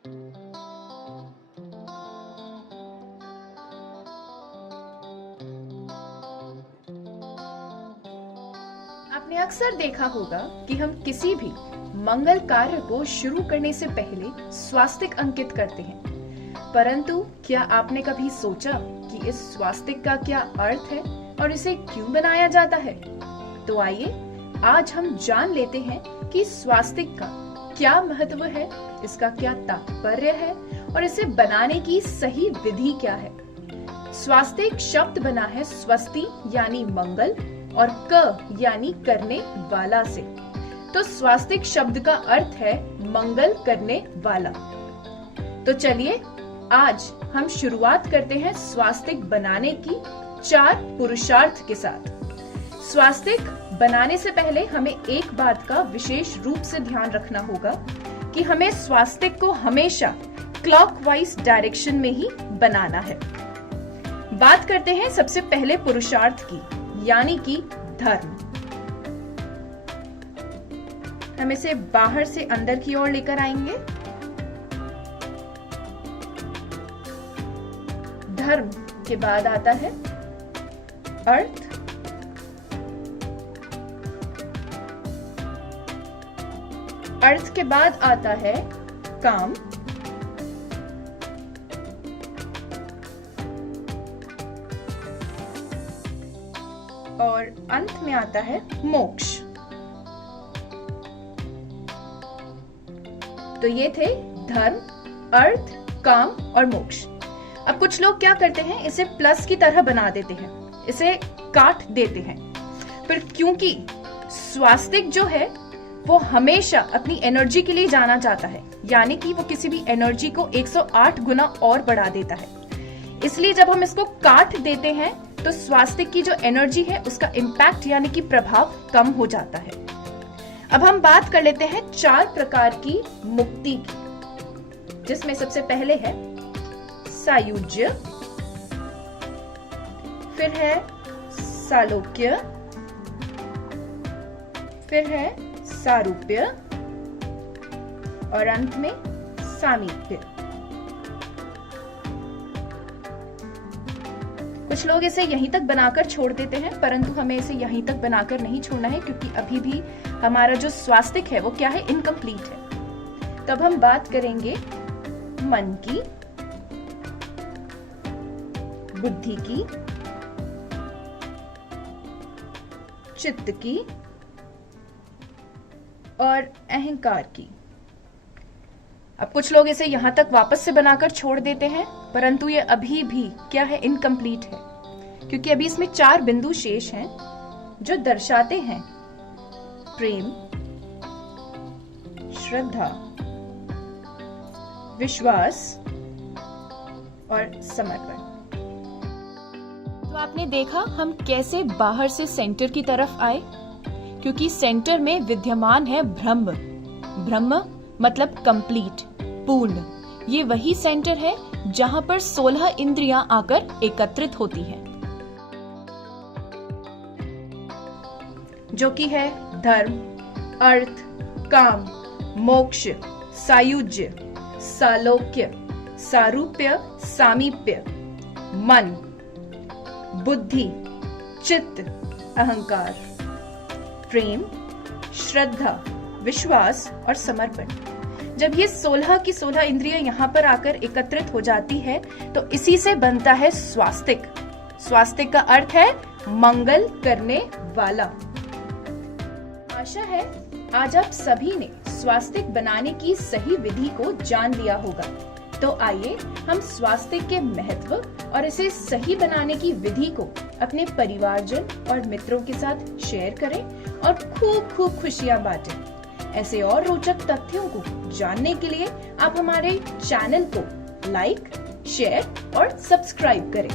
आपने अक्सर देखा होगा कि हम किसी भी मंगल कार्य को शुरू करने से पहले स्वास्तिक अंकित करते हैं। परंतु क्या आपने कभी सोचा कि इस स्वास्तिक का क्या अर्थ है और इसे क्यों बनाया जाता है? तो आइए आज हम जान लेते हैं कि स्वास्तिक का क्या महत्व है, इसका क्या तात्पर्य है और इसे बनाने की सही विधि क्या है। स्वास्तिक शब्द बना है स्वस्ति यानी मंगल और क यानी करने वाला से। तो स्वास्तिक शब्द का अर्थ है मंगल करने वाला। तो चलिए आज हम शुरुआत करते हैं स्वास्तिक बनाने की 4 पुरुषार्थ के साथ। स्वास्तिक बनाने से पहले हमें एक बात का विशेष रूप से ध्यान रखना होगा कि हमें स्वास्तिक को हमेशा क्लॉकवाइज डायरेक्शन में ही बनाना है। बात करते हैं सबसे पहले पुरुषार्थ की, यानी कि धर्म। हम इसे बाहर से अंदर की ओर लेकर आएंगे। धर्म के बाद आता है अर्थ, अर्थ के बाद आता है काम, और अंत में आता है मोक्ष। तो ये थे धर्म, अर्थ, काम और मोक्ष। अब कुछ लोग क्या करते हैं, इसे प्लस की तरह बना देते हैं, इसे काट देते हैं। पर क्योंकि स्वास्तिक जो है वो हमेशा अपनी एनर्जी के लिए जाना जाता है, यानी कि वो किसी भी एनर्जी को 108 गुना और बढ़ा देता है, इसलिए जब हम इसको काट देते हैं तो स्वास्तिक की जो एनर्जी है उसका इम्पैक्ट यानी कि प्रभाव कम हो जाता है। अब हम बात कर लेते हैं 4 प्रकार की मुक्ति की, जिसमें सबसे पहले है सायुज्य, फिर है सालोक्य, फिर है सारूप्य और अंत में सामीप्य। कुछ लोग इसे यहीं तक बनाकर छोड़ देते हैं, परंतु हमें इसे यहीं तक बनाकर नहीं छोड़ना है, क्योंकि अभी भी हमारा जो स्वास्तिक है वो क्या है, इनकम्प्लीट है। तब हम बात करेंगे मन की, बुद्धि की, चित्त की और अहंकार की। अब कुछ लोग इसे यहां तक वापस से बनाकर छोड़ देते हैं, परंतु ये अभी भी क्या है, इनकम्प्लीट है, क्योंकि अभी इसमें 4 बिंदु शेष हैं जो दर्शाते हैं प्रेम, श्रद्धा, विश्वास और समर्पण। तो आपने देखा हम कैसे बाहर से सेंटर की तरफ आए, क्योंकि सेंटर में विद्यमान है ब्रह्म। ब्रह्म मतलब कंप्लीट, पूर्ण। ये वही सेंटर है जहां पर 16 इंद्रियां आकर एकत्रित होती हैं, जो कि है धर्म, अर्थ, काम, मोक्ष, सायुज्य, सालोक्य, सारूप्य, सामीप्य, मन, बुद्धि, चित्त, अहंकार, प्रेम, श्रद्धा, विश्वास और समर्पण। जब ये 16 की 16 इंद्रियां यहाँ पर आकर एकत्रित हो जाती है तो इसी से बनता है स्वास्तिक। स्वास्तिक का अर्थ है मंगल करने वाला। आशा है आज आप सभी ने स्वास्तिक बनाने की सही विधि को जान लिया होगा। तो आइए हम स्वास्तिक के महत्व और इसे सही बनाने की विधि को अपने परिवारजन और मित्रों के साथ शेयर करें और खूब खूब खुशियां बांटें। ऐसे और रोचक तथ्यों को जानने के लिए आप हमारे चैनल को लाइक, शेयर और सब्सक्राइब करें।